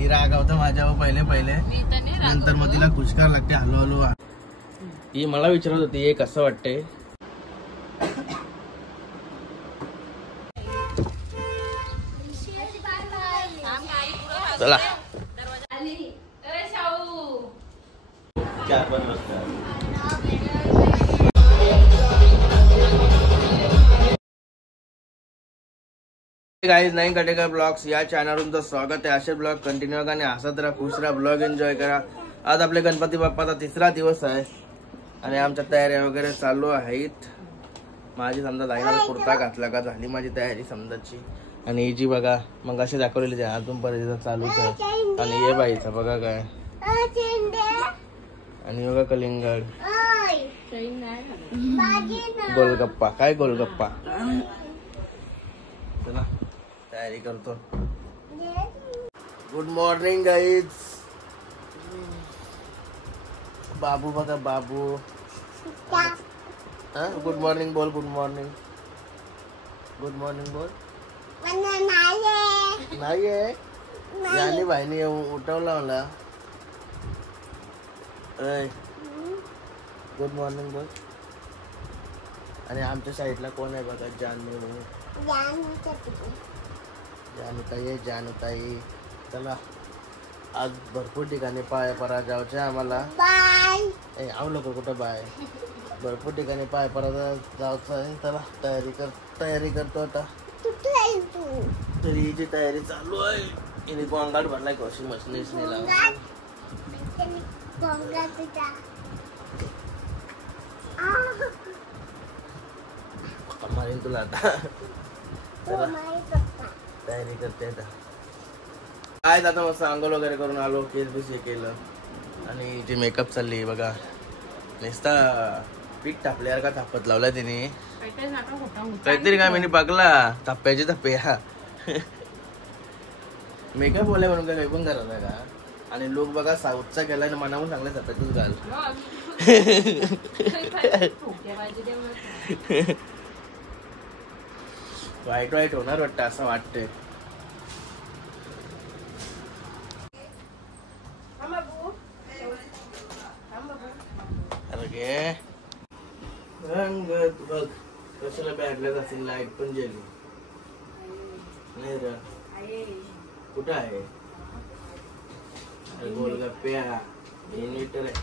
ही रागावतं माझ्यावर पहिले नंतर मग तिला खुशकार लागते हळूहळू. ही मला विचारत होती हे कसं वाटते. चला 4-5 वाजता गाईज नाईन कटेकर ब्लॉग्स या चॅनलवरून तर स्वागत आहे. असे ब्लॉग कंटिन्यू करा आणि हसत राहा, खुश राहा, ब्लॉग एन्जॉय करा. आज आपले गणपती बाप्पाचा 3रा दिवस आहे आणि आमच्या तयाऱ्या वगैरे चालू आहेत. माझी समजा लाईनाला कुर्ता घातला का झाली माझी तयारी समजाची. आणि ही जी बघा मग अशी दाखवलेली आहे अजूनपर्यंत चालूच आहे. आणि हे बाईचा बघा काय आणि बघा कलिंगड गोलगप्पा काय गोलगप्पा. चला तयारी करतो. Good morning guys. बाबू बघा बाबू. गुड मॉर्निंग बोल. Good morning. गुड मॉर्निंग बोल. नाहीये यानी बाईने उठवला मला. गुड मॉर्निंग बोल. आणि आमच्या साईडला कोण आहे बघा जानू. जानूताई आहे जानूताई. चला आज भरपूर ठिकाणी पाय परा जायचे आम्हाला. आव लोक कुठं बाय. भरपूर ठिकाणी पाय परा जायचं आहे. चला तयारी करतो आता. तरी हिची तयारी चालू आहे. हिने गोंगाट भरलाय वॉशिंग मशीन लावून. मारीन तुला आता. तयारी करते आता. काय आता मस्त अंघोळ वगैरे करून आलो. केस बीस हे केलं आणि जी मेकअप चालली बघा. नुसता पीठ टाकल्यावर का थापत लावला तिने काहीतरी काय मी बघला. थप्प्याचे थप्पे हा मेकअप बोलाय म्हणून काय पण करत आहे का. आणि लोक बघा साऊथचा केला आणि मनावून चांगल्या थप्प्यातच घाल. वाईट होणार वाटतं असं वाटतंय. अरे रंगत बघ कशाला बॅटल्यात असेल. लाईट पण गेली नाही र. कुठं आहे गोलगप्प्या इन्व्हर्टर आहे.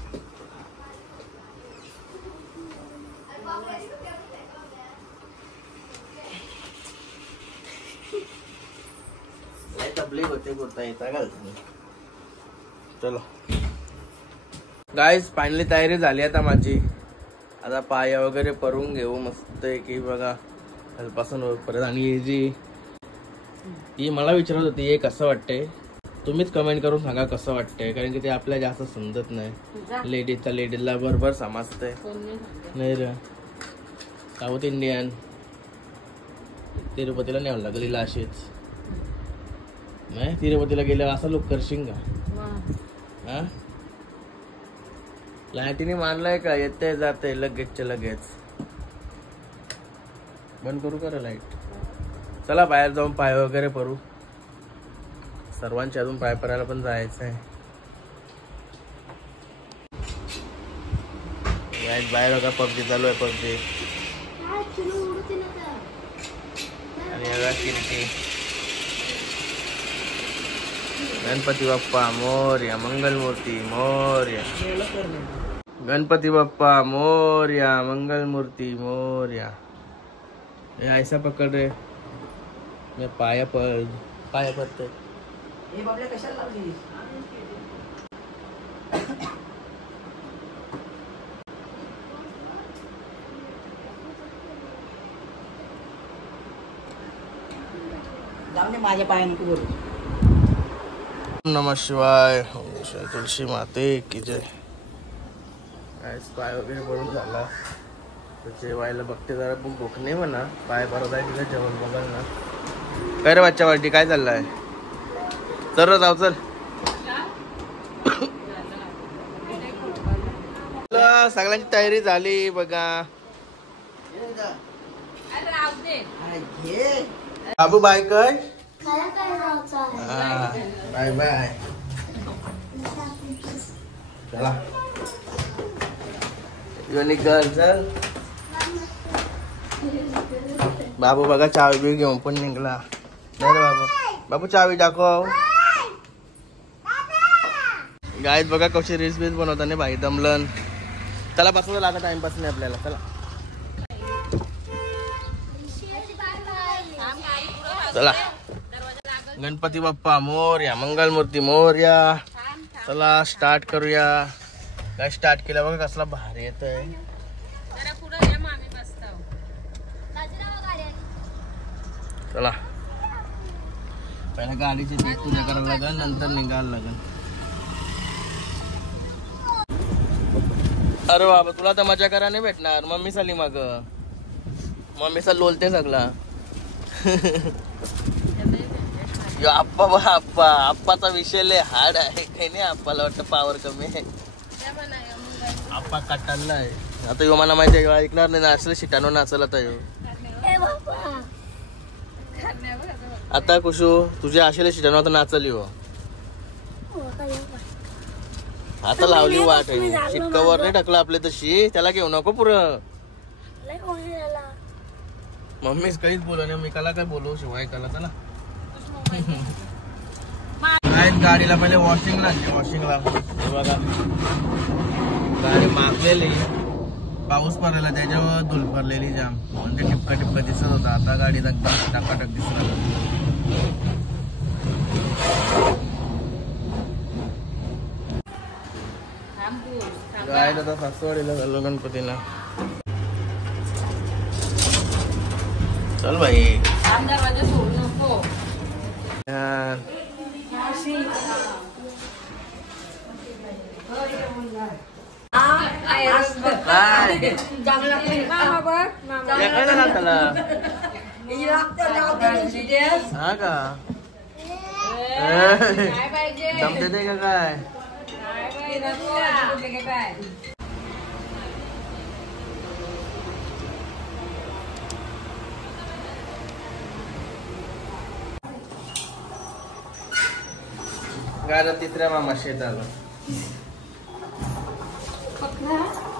होते कुर्ता येता घालतो. चलो गाईज फायनली तयारी झाली आता माझी. आता पाया वगैरे परून घेऊ मस्त की बघा कालपासून परत. आणि ही मला विचारत होती हे कसं वाटतंय. तुम्हीच कमेंट करून सांगा कसं वाटतंय. कारण की ते आपल्याला जास्त समजत नाही. लेडीजला बरोबर समजतंय नाही र. साऊथ इंडियन तिरुपतीला न्यावं लागेल हिला अशीच. नाही तिरुपतीला गेल्यावर असा लुक करशील का. लाईटीने मानलाय का येते जाते लगेचच्या लगेच. बंद करू करा लाईट. चला बाहेर जाऊन पाय वगैरे परू. सर्वांच्या अजून पाय परायला पण जायचं आहे. बाहेर बघा पबजी चालू आहे. पबजी आणि किरकी. गणपती बाप्पा मोरया मंगलमूर्ती मोरया. गणपती बाप्पा मोरया मंगलमूर्ती मोरया. ऐसा पकड़ रे. मैं पाया पडते. माझ्या पायाने बोलू. नमः शिवाय. तुलसी माते की जय. पाय वगैरे पडून झाला. जेवायला बघते जरा पण भूक नाही म्हणा. पाय परत आहे तिला जेवण बघाल ना. काय रे बच्चा वाटी काय चाललंय. चल जाऊ चल. सगळ्यांची तयारी झाली बघा. बाबू बाय काय बाय बाय. चला निघाल. चल बाबू बघा चावी बी घेऊन पण निघला. नाही रे बाबू. बाबू चावी दाखव. गायत बघा कशी रील्स बील्स बनवताना भाई दमलन. त्याला बसवलं लागत टाइमपास नाही आपल्याला. चला चला. गणपती बाप्पा मोरया, मंगलमूर्ती मोरया. चला स्टार्ट करूया. काय स्टार्ट केलं बघा कसला भारी येतोय. चला पहिला गाडीची पूजा करायला लागेल नंतर निघायला लागेल. अरे बाबा तुला तर मजा करा नाही भेटणार. मम्मी साली मग मम्मीचा लोलते सगळा. आप्पा बा आप्पा. आप्पाचा विषय लय हार्ड आहे. काही नाही आप्पाला वाटतं पावर कमी आहे. आप्पा काटायला आहे. आता यो मला माहिती आहे ऐकणार नाही. नाचलं शिटानो नाचला तर यो. आता कुशू तुझे आशेला शिटानो आता नाचली हो. आता लावली वाट आहे. शिटकावर नाही टाकला आपले तशी. त्याला घेऊ नको पुरं. मम्मीच काहीच बोल नाही. मी काला काय बोलू शिवाय काला. चला गाडीला पहिले वॉशिंग लागली. वॉशिंगला बघा गाडी मागलेली. पाऊस पडलेला त्याच्यावर धूल पडलेली जाम. म्हणजे टिपका टिपका दिसत होता. आता गाडीचा टाकाटक दिसत. गायला तर सासवडीला झालो गणपतीला. चल भाई. हा का दम देते का काय. गाडा तिसऱ्या मामा शेताला.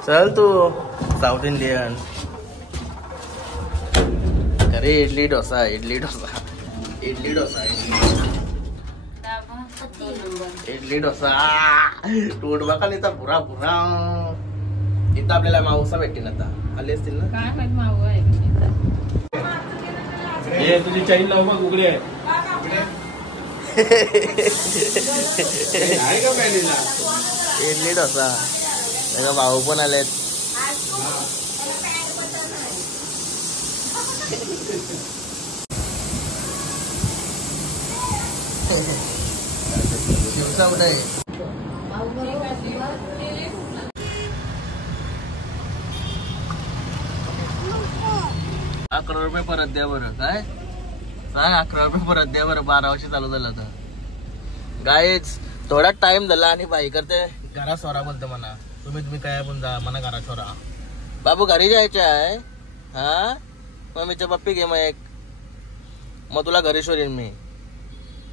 चल तू साऊथ इंडियन. अरे इडली डोसा इडली डोसा इडली डोसा इडली डोसा. टोट बघा नाही तर भुरा भुरा. इथं आपल्याला मावसा भेटतील. आता आले असतील ना. काय माहित माऊ आहे. तुझी चाईन लाव मग उघडी आहे. इडली डोसा. त्याचा भाऊ पण आलेत. शिवसा कुठे आहे. 11 रुपये परत द्या बरं. काय सांग 11 रुपये परत द्या बरं. 12 वर्ष चालू झालं आता. गाईच थोडा टाइम झाला आणि बाई करते घरा सोरा बोलते म्हणा. तुम्ही काय पण जा म्हणा घरा सोरा. बाबू घरी जायचे आहे. हा मम्मीचे पप्पी घे मग एक. मग तुला घरी सोडीन मी.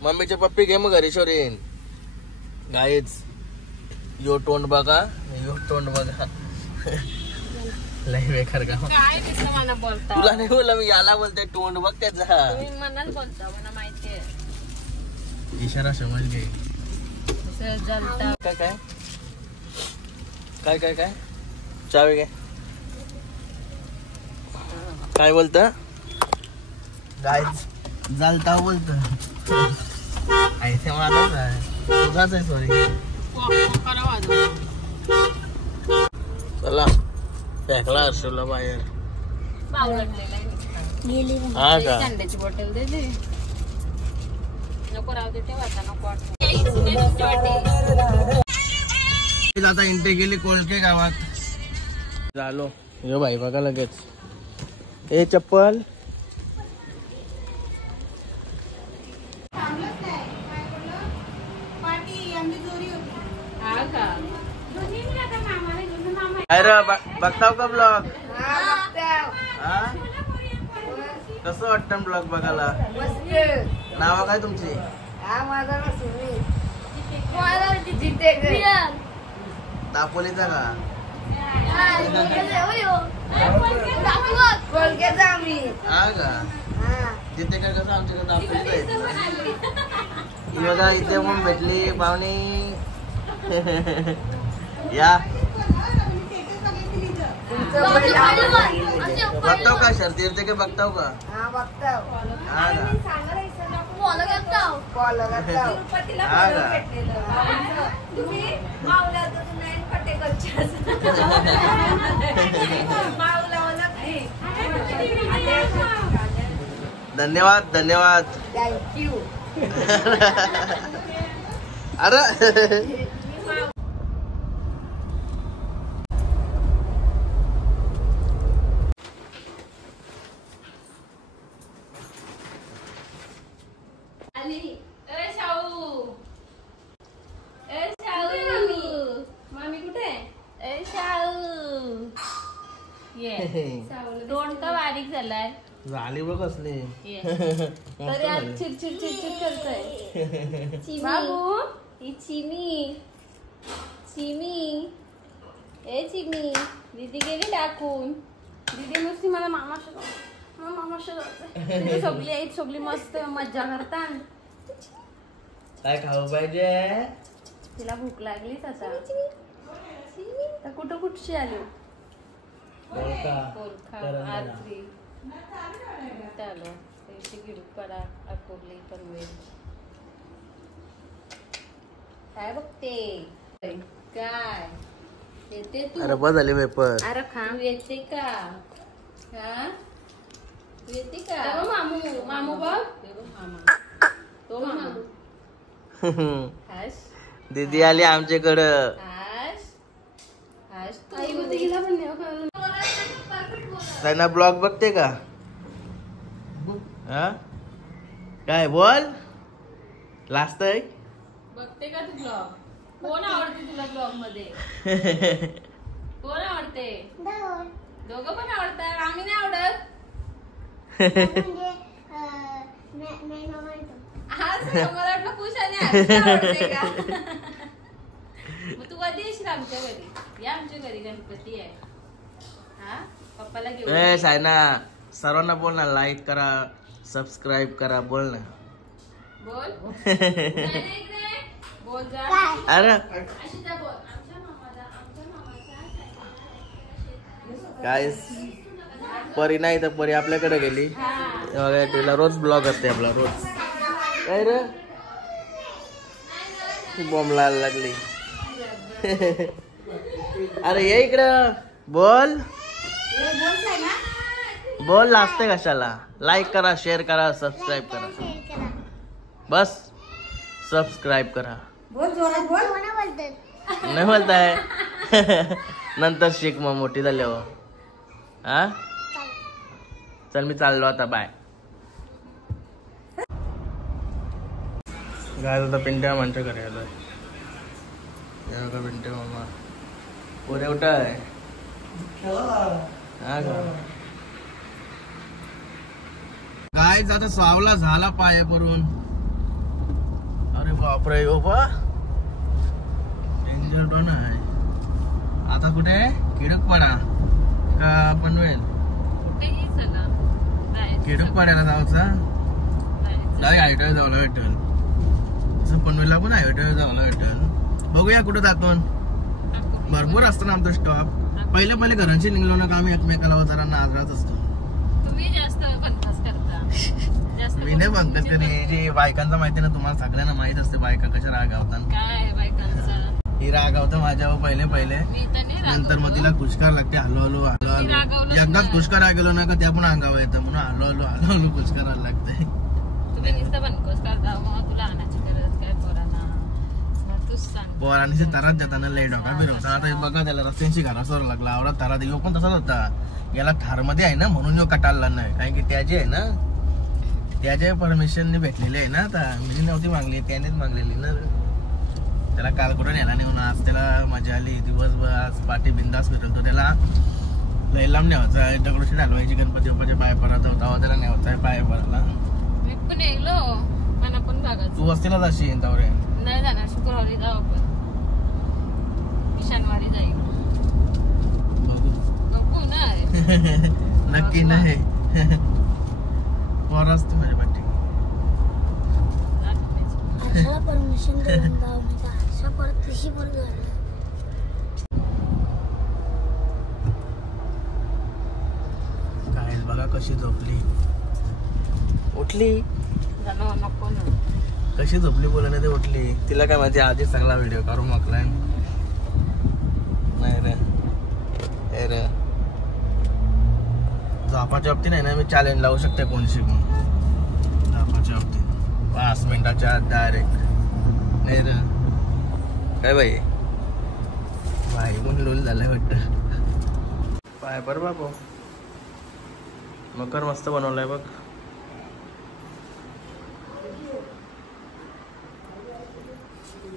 मम्मीचे पप्पी घे मग घरी सोडीन. गाईच यो तोंड बघा. यो तोंड बघा. लय बेकार का. तुला नाही बोलला मी. याला बोलते तोंड बघ त्याचा. इशारा समज घे. काय काय काय काय काय चावी घे. काय बोलत गाईच जालता बोलत. तुझाच आहे सॉरी. चला फेकला हर्षला बाहेर. हा का बॉटल दे दे. नको राहू दे. ठेवायचा नको. आता इंटे गेली कोळके गावात. झालो यो भाई बघा लगेच. हे चप्पल अरे बघताव का ब्लॉग. कसं वाटतं ब्लॉग बघायला? मस्त. नाव काय तुमची? हा माझा ना सुनील. जितेकर. दापोलीचा का? कोलक्याचा आम्ही. हा का? हा. जितेकर कसं आमच्याकडे दापोलीचा आहे. ही बघा इथे पण भेटली पाहुणी. या बघताव का शर्ती ते काय बघताव का? हा बघताव. हा का? हा का? धन्यवाद धन्यवाद. थँक्यू. अरे मामी कुठे? तोंड का बारीक झालाय? झाली बघ कसली. तरी आज चिडचिड चिडचिड करतोय. बाबू ही चिमी चिमी ए चिमी दीदी गेली टाकून. दीदी नुसती मला मामाशी सोबली आई सोबली मस्त मज्जा करतात. काय खाऊ पाहिजे? तिला भूक लागलीच आता. तर कुठं कुठची आली? आरती आलो पैसे गिरपडा अकोरली पनवेल. काय बघते काय येते तू? अरे बस झाली पेपर. अरे खाम येते का? हा येते का? मामू मामू बघ तो मामू. दीदी आली आमच्याकडं. त्यांना ब्लॉग बघते का? हा काय बोल लाजतय? बघते का तू ब्लॉग? कोण आवडते तुला ब्लॉग मध्ये? कोण आवडते? दोघं पण आवडतात. आम्ही नाही आवडत. मला वाटलं खुश आणि आवडते का? मग तू कधी येशील आमच्या घरी? या आमच्या घरी गणपती आहे. हा पप्पाला घेऊन. सायना सर्वांना बोल ना, लाईक करा सबस्क्राईब करा बोल ना. बोल बोल जा. अरे काय परी नाही तर परी आपल्याकडे गेली. तिला रोज ब्लॉग असते आपला रोज. काय रे बॉम्ब लावायला लागली. अरे ये इकडं बोल बोल. लाजते कशाला? लाईक करा शेअर करा सबस्क्राईब करा. बस सबस्क्राईब करा. नाही बोलताय? नंतर शिक मग मोठी झाल्यावर. हा चल मी चाललो आता. बाय. गाय होता पिंट्या माणच्या घरी आलोय. का पिंट्या मामा पुरे उठा आहे. हा का काय आता सावला झाला पाय पडून. अरे बापरे बाबा डेंजर डॉन आहे. आता कुठे किडकपाडा का पनवेल? किडकपाड्याला जायचा. डायरेक्ट आयटीआय जावला भेटेल. तसं पनवेलला पण आयटीआय जावला भेटेल. बघूया कुठं जातो. भरपूर असतो ना आमचा स्टॉप. पहिले पहिले घरांशी निघलो ना का आम्ही एकमेकाला जरा नाजरात असतो. तुम्ही जास्त बंकस करता. मी नाही बंकस करी. जे बायकांचं माहिती ना तुम्हाला सगळ्यांना माहित असते बायका कशा रागावतात. काय बायकांचं? ही रागावतं माझ्यावर पहिले पहिले. नंतर मग तिला खुशकार लागते. Hello hello hello hello. एकदाच खुशकार गेलो ना का त्या पण अंगावर येतं म्हणून हलो हलो हलो हलो खुशकारायला लागते. तुम्ही नुसतं बंकस करता. मग तुला आणायची गरज काय पोरांना? तूच सांग. पोरांनी तरात देताना लय डोका फिरवता. आता बघा त्याला रस्त्यांची घरासवर लागला. आवडा तरात येऊ पण तसाच होता. याला थारमध्ये आहे ना म्हणून यो कटाळला नाही. कारण की त्याची आहे ना त्याच्या परमिशनने भेटलेली आहे ना. आता मी नव्हती मागली त्यानेच मागलेली ना. त्याला काल कुठं नेला नेऊन आज त्याला मजा आली दिवसभर. आज पाठी बिंदास फिरवतो त्याला. लय लांब न्यायचं आहे दगडूशेठ हलवायची गणपती बाप्पाच्या पाय पडत होता त्याला न्यायचं आहे पाय पडायला. मी पण गेलो मला पण भागायचं. तू वस्तीला जाशी तावरे नाही जाणार शुक्रवारी जाऊ आपण. मी शनिवारी जाईल. बघू ना नक्की नाही पोर असते माझ्या पाठी. परमिशन परत कशी काय बघा कशी झोपली उठली नको ना. कशी झोपली बोला नाही ते उठली. तिला काय माहिती आधीच चांगला व्हिडिओ काढून मागलाय. नाही रे हे रे झोपाच्या बाबतीत नाही ना मी चॅलेंज लावू शकते कोणशी पण. झोपाच्या बाबतीत 5 मिनिटाच्या आत डायरेक्ट नाही रे काय बाई बाई कोण लोल झालंय वाटत. पाय बर बाबू मकर मस्त बनवलाय बघ.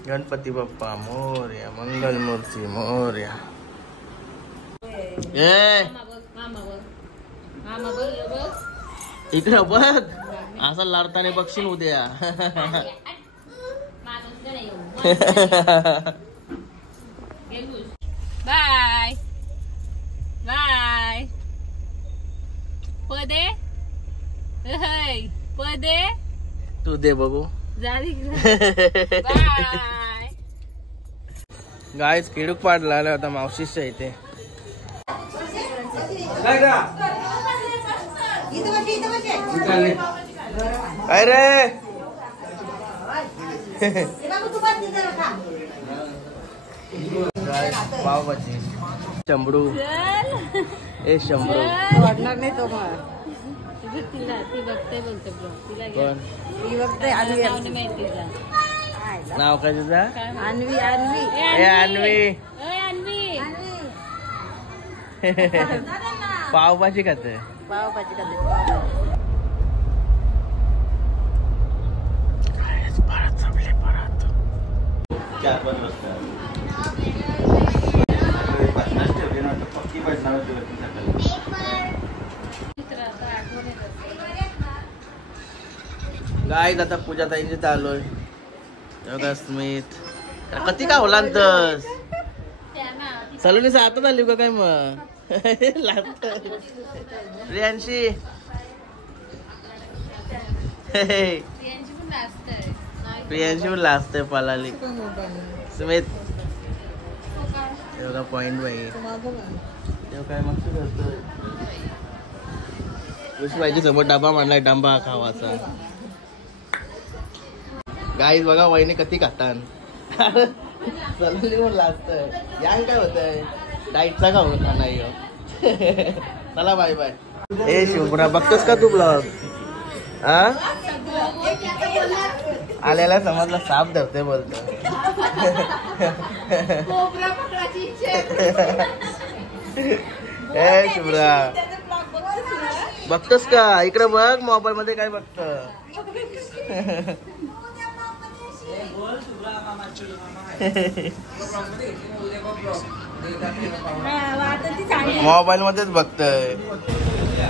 गणपती बाप्पा मोरया मंगल मूर्ती मोरया. ए मामा बघ इकडे बघ असं लाडताने बघशील उद्या. बाय बाय पदे पदे तू दे बघू. झाली बाय. गायच किडूक पाडला होता मावशीच्या इथे. काय रे पावभाजी शंभरू ए शंभरू वाढणार नाही तो तिला ती बघते बोलते ब्रो तिला कोण नाव नाही माहिती तिचं. नाव काय तुझा. अन्वी अन्वी ए अन्वी अन्वी पावभाजी खाते. पावभाजी करते. गाय आता पूजा ताईंची आलोय. स्मित कधी का ओलांतस सलूनी सातच आली का काय मग. प्रियांशी प्रियांशी पण लाजते पलाली. स्मित एवढा पॉइंट बाई काय मग करतोय. विश्वाची समोर डबा मांडलाय डंबा खावाचा. गाईज बघा वहिनी कधी खातात. सलूनी पण लाजतय. यांग काय होतंय डाईटचा का होता नाही. चला बाय बाय. ए शिवपुरा बघतोस का तू ब्लॉग. हा आलेला समजला साप धरते बोलतो. ए शिवरा बघतोस का इकडे बघ मोबाईल मध्ये काय बघत. मोबाईल मध्येच बघतोय.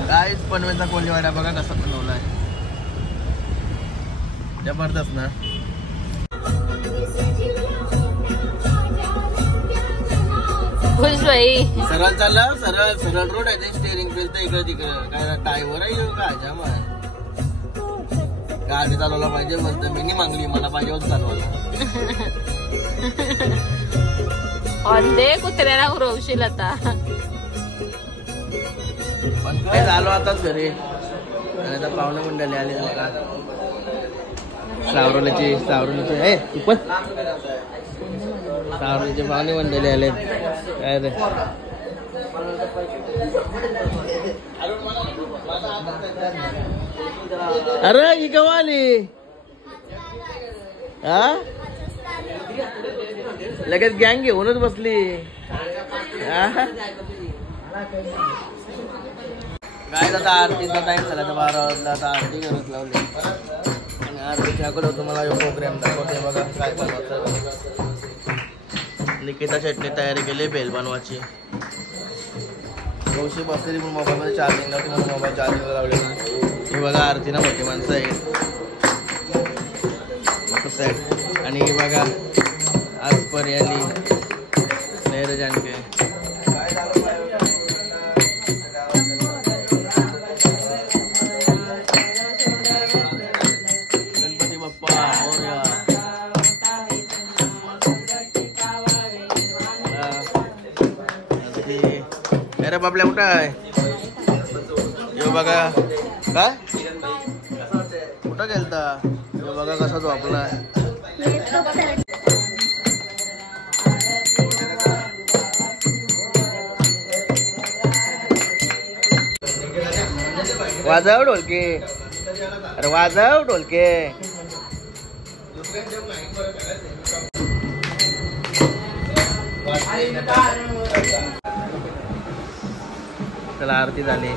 काहीच पनवेलचा कोल्हेवाडा बघा कसा बनवलाय. जबरदस्त ना. खुशबाई सरळ चालला सरळ सरळ रोड आहे. स्टेअरिंग फिरतं इकडे तिकडे काय टायवर आहे काय मग. गाडी चालवला पाहिजे म्हणतं मी नाही मागली मला पाहिजे होत चालवायला. अंधे कुत्र्याला उरवशील आता. पण काय झालो आताच घरी. आणि आता पाहुणे मंडळी आले बघा. सावरवल्याची ए तू पण सावरवल्याचे पाहुणे मंडळी आले. काय रे अरे ही केव्हा आली. हा लगेच गँग घेऊनच बसली. काय आता आरतीचा टाइम झाला तर 12 वाजला. आता आरती करत लावली आणि आरतीच्या अगोदर तुम्हाला प्रोग्राम दाखवते बघा काय बनवायचं. निकिता चटणी तयारी केली भेल बनवायची. नऊशे बसलेली पण मोबाईलमध्ये चार्जिंग नव्हती म्हणून मोबाईल चार्जिंगला लावलेला. हे बघा आरतीला मोठी माणसं आहेत कसं आहे. आणि हे बघा आज पर्याली नेहर जानके गणपती बाप्पा मोरया. अरे बापल्या कुठं आहे यो बघा काय कुठं गेलता यो बघा कसा झोपलाय. वाजव ढोलके अरे वाजव ढोलके. चला आरती झाली.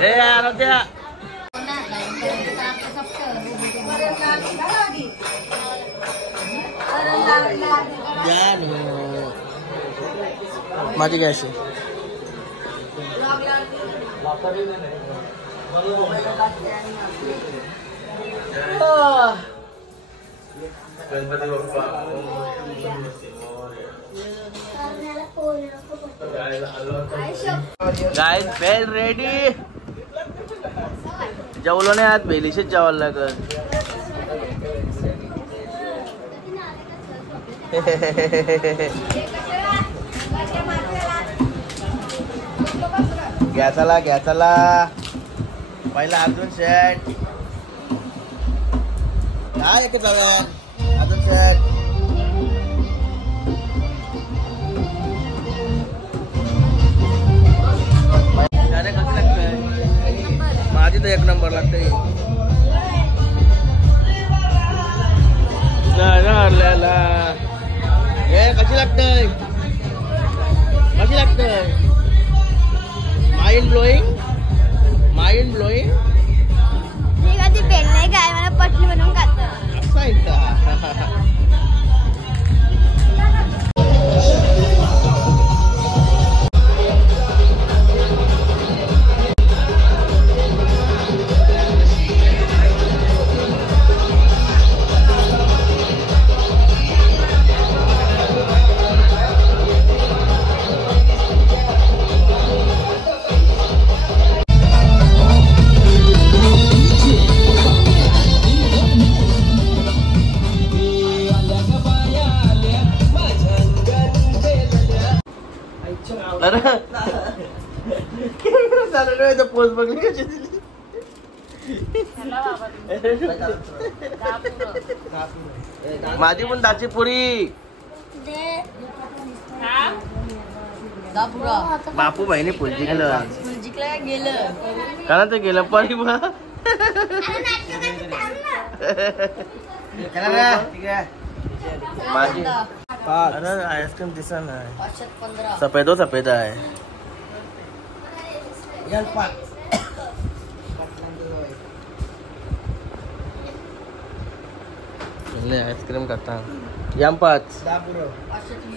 ए आराध्या माझी gas Ganpati Bappa guys bell ready. जेवलो नाही आज बेलीशीच जेवायला लागल. घ्याचाला घ्याचाला पहिला अर्जुन शेट काय एक जाऊया अर्जुन शेट. माझी तर एक नंबर लागते. कशी लागतंय कशी लागतंय. Mind blowing mind blowing. मी कधी पेन नाही काय मला पटली म्हणून खातं असं आहे का. पोस्ट बघली कशी दिली. माझी पण दाची पुरी. बापू बहिणी पुलजी गेलं का ते गेलं परी माझी. अरे आईस्क्रीम दिसा नाही सफेदो सफेद आहे. आईस्क्रीम करता याम 5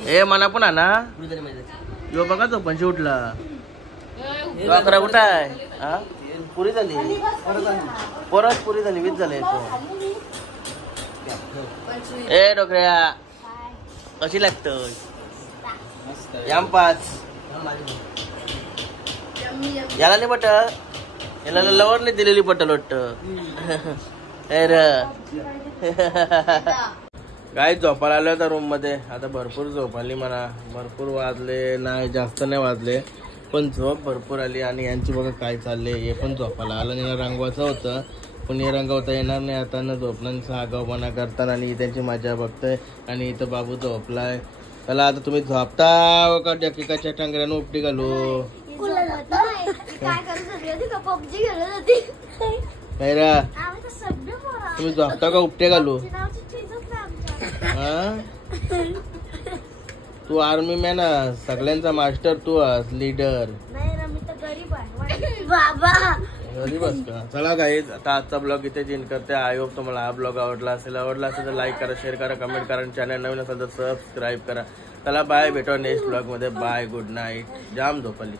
ए मना पण ना यो बघा तो पण उठला. 11 कुठं आहे हा पुरी झाली परत पुरी झाली 20 झाले. ए डोकऱ्या कशी लागतं याम 5. याला नाही बट याला लवर नाही दिलेली बटल वाटत. काय झोपायला आलो त्या रूम मध्ये. आता भरपूर झोप आली म्हणा. भरपूर वाजले नाही जास्त नाही वाजले पण झोप भरपूर आली. आणि यांची बघा काय चालले. हे पण झोपायला आलं नाही. रंगवायचं होतं पण हे रंगवता येणार नाही आता न झोपणार आगाऊपणा करताना. आणि त्यांची मजा बघतोय. आणि इथं बाबू झोपलाय. चला आता तुम्ही झोपता का डकीकाच्या टांगऱ्यानं उपटी घालू. काय रा तुम्ही झोपता का उपटे घालू. तू आर्मी मॅन सगळ्यांचा मास्टर तू लीडर. कधी बस का चला गाईज आता आजचा ब्लॉग इथे एंड करते. आय होप तुम्हाला हा ब्लॉग आवडला असेल तर लाईक करा, शेअर करा, कमेंट करा, चॅनल नवीन असेल तर सबस्क्राईब करा. चला बाय, भेटू नेक्स्ट ब्लॉग मध्ये. Bye, good night. जाम झोपली.